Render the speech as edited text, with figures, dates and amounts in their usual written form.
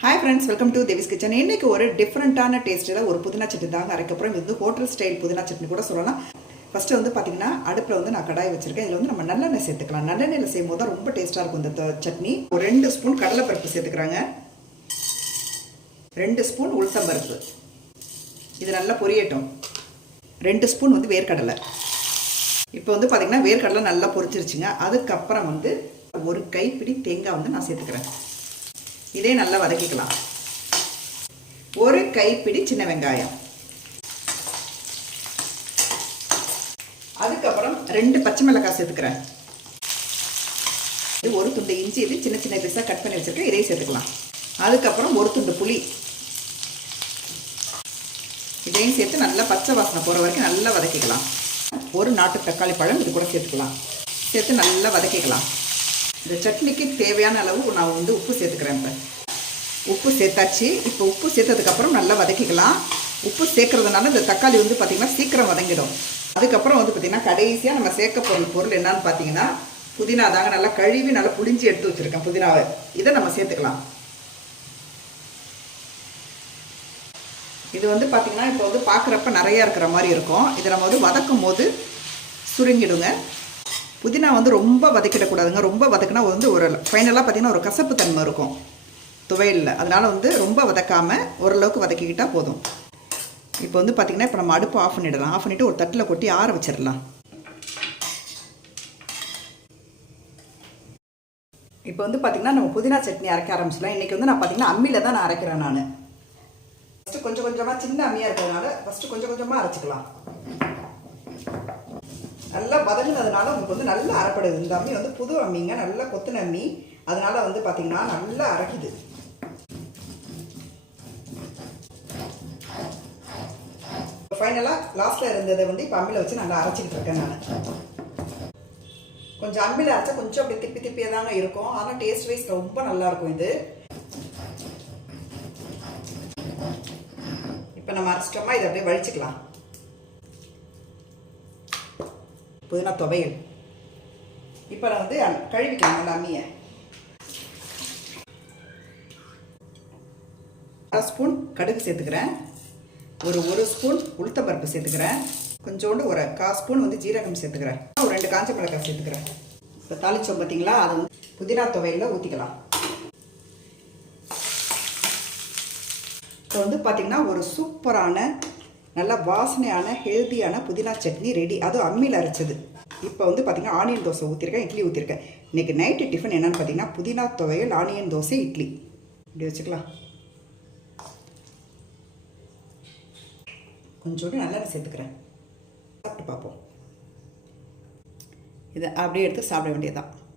Hi friends, welcome to Devi's kitchen. இன்றைக்கி ஒரு டிஃப்ரெண்ட்டான டேஸ்ட்டில் ஒரு புதினா சட்னி தாங்க. அதுக்கப்புறம் இது ஹோட்டல் ஸ்டைல் புதினா சட்னி கூட சொல்லலாம். ஃபஸ்ட்டு வந்து பார்த்திங்கன்னா அடுப்பில் வந்து நான் கடாய் வச்சுருக்கேன். இதில் வந்து நம்ம நல்லெண்ணெய் சேர்த்துக்கலாம். நல்லெண்ணெயில் செய்யும் போது தான் ரொம்ப டேஸ்ட்டாக இருக்கும் இந்த சட்னி. ஒரு 2 ஸ்பூன் கடலைப்பருப்பு சேர்த்துக்கிறாங்க, 2 ஸ்பூன் உளுத்தம்பருப்பு. இது நல்லா பொரியட்டும். 2 ஸ்பூன் வந்து வேர்க்கடலை. இப்போ வந்து பார்த்திங்கன்னா வேர்க்கடலை நல்லா பொரிச்சிருச்சுங்க. அதுக்கப்புறம் வந்து ஒரு கைப்பிடி தேங்காய் வந்து நான் சேர்த்துக்கிறேன். இதே நல்லா வதக்கிக்கலாம். ஒரு கைப்பிடி சின்ன வெங்காயம், அதுக்கப்புறம் 2 பச்சை மிளகாய் சேர்த்துக்கிறேன். இது ஒரு துண்டு இஞ்சி, இது சின்ன சின்ன பீஸாக கட் பண்ணி வச்சுருக்கேன், இதையும் சேர்த்துக்கலாம். அதுக்கப்புறம் ஒரு துண்டு புளி, இதையும் சேர்த்து நல்லா பச்சை வாசனை போகிற வரைக்கும் நல்லா வதக்கிக்கலாம். ஒரு நாட்டு தக்காளி பழம் இது கூட சேர்த்துக்கலாம். சேர்த்து நல்லா வதக்கிக்கலாம். இந்த சட்னிக்கு தேவையான அளவு நான் வந்து உப்பு சேர்த்துக்கிறேன். இப்போ உப்பு சேர்த்தாச்சு. இப்போ உப்பு சேர்த்ததுக்கப்புறம் நல்லா வதக்கிக்கலாம். உப்பு சேர்க்கறதுனால இந்த தக்காளி வந்து பார்த்திங்கன்னா சீக்கிரம் வதங்கிடும். அதுக்கப்புறம் வந்து பார்த்திங்கன்னா கடைசியாக நம்ம சேர்க்க பொருள் என்னன்னு பார்த்தீங்கன்னா புதினா தாங்க. நல்லா கழுவி நல்லா புளிஞ்சி எடுத்து வச்சுருக்கேன் புதினாவை. இதை நம்ம சேர்த்துக்கலாம். இது வந்து பார்த்திங்கன்னா இப்போ வந்து பார்க்குறப்ப நிறையா இருக்கிற மாதிரி இருக்கும். இதை நம்ம வந்து வதக்கும் போது சுருங்கிடுங்க. புதினா வந்து ரொம்ப வதக்கிடக்கூடாதுங்க. ரொம்ப வதக்கினா வந்து ஒரு ஃபைனலாக பார்த்திங்கன்னா ஒரு கசப்பு தன்மை இருக்கும் துவையலில். அதனால் வந்து ரொம்ப வதக்காமல் ஓரளவுக்கு வதக்கிக்கிட்டால் போதும். இப்போ வந்து பார்த்திங்கன்னா இப்போ நம்ம அடுப்பு ஆஃப் பண்ணிடலாம். ஆஃப் பண்ணிவிட்டு ஒரு தட்டில் கொட்டி ஆற வச்சிடலாம். இப்போ வந்து பார்த்திங்கன்னா நம்ம புதினா சட்னி அரைக்க ஆரம்பிச்சிடலாம். இன்றைக்கி வந்து நான் பார்த்திங்கன்னா அம்மியில் தான் நான் அரைக்கிறேன். நான் ஃபஸ்ட்டு கொஞ்சம் கொஞ்சமாக சின்ன அம்மியாக இருக்கிறதுனால ஃபஸ்ட்டு கொஞ்சம் கொஞ்சமாக அரைச்சிக்கலாம். நல்லா வதங்கினதுனால உங்களுக்கு வந்து நல்லா அரைப்படுது. இந்த அம்மி வந்து புது அம்மிங்க, நல்லா கொத்துன அம்மி. அதனால் வந்து பார்த்திங்கன்னா நல்லா அரைக்குது. ஃபைனலாக லாஸ்ட்டில் இருந்ததை வந்து இப்போ அம்மியில் வச்சு நல்லா அரைச்சிக்கிட்டு இருக்கேன் நான். கொஞ்சம் அம்மியில் அரைச்சா கொஞ்சம் அப்படி திப்பி திப்பியாக தாங்க இருக்கும். ஆனால் டேஸ்ட் வைஸ் ரொம்ப நல்லாயிருக்கும் இது. இப்போ நம்ம அரைச்சிட்டோமா இதை அப்படியே வழிச்சிக்கலாம். புதினா துவையல். இப்போ நான் வந்து கழுவிக்கலாம் நல்லா அம்மியை. 1/2 ஸ்பூன் கடுகு சேர்த்துக்கிறேன். ஒரு ஸ்பூன் உளுத்தம்பருப்பு சேர்த்துக்கிறேன். கொஞ்சோண்டு ஒரு 1/4 ஸ்பூன் வந்து ஜீரகம் சேர்த்துக்கிறேன். ஒரு 2 காஞ்ச மிளகாய் சேர்த்துக்கிறேன். இப்போ தாளிச்சோம் பார்த்தீங்களா, அதை வந்து புதினா துவையலில் ஊற்றிக்கலாம். இப்போ வந்து பார்த்திங்கன்னா ஒரு சூப்பரான நல்ல வாசனையான ஹெல்த்தியான புதினா சட்னி ரெடி. அதுவும் அம்மியில் அரைச்சது. இப்போ வந்து பார்த்திங்கன்னா ஆனியன் தோசை ஊற்றிருக்கேன், இட்லி ஊற்றிருக்கேன். இன்றைக்கி நைட்டு டிஃபன் என்னென்னு பார்த்தீங்கன்னா புதினா துவையல், ஆனியன் தோசை, இட்லி. இப்படி வச்சுக்கலாம். கொஞ்சோண்டு நல்லெண்ணெய் சேர்த்துக்கிறேன். சாப்பிட்டு பார்ப்போம். இதை அப்படியே எடுத்து சாப்பிட வேண்டியதுதான்.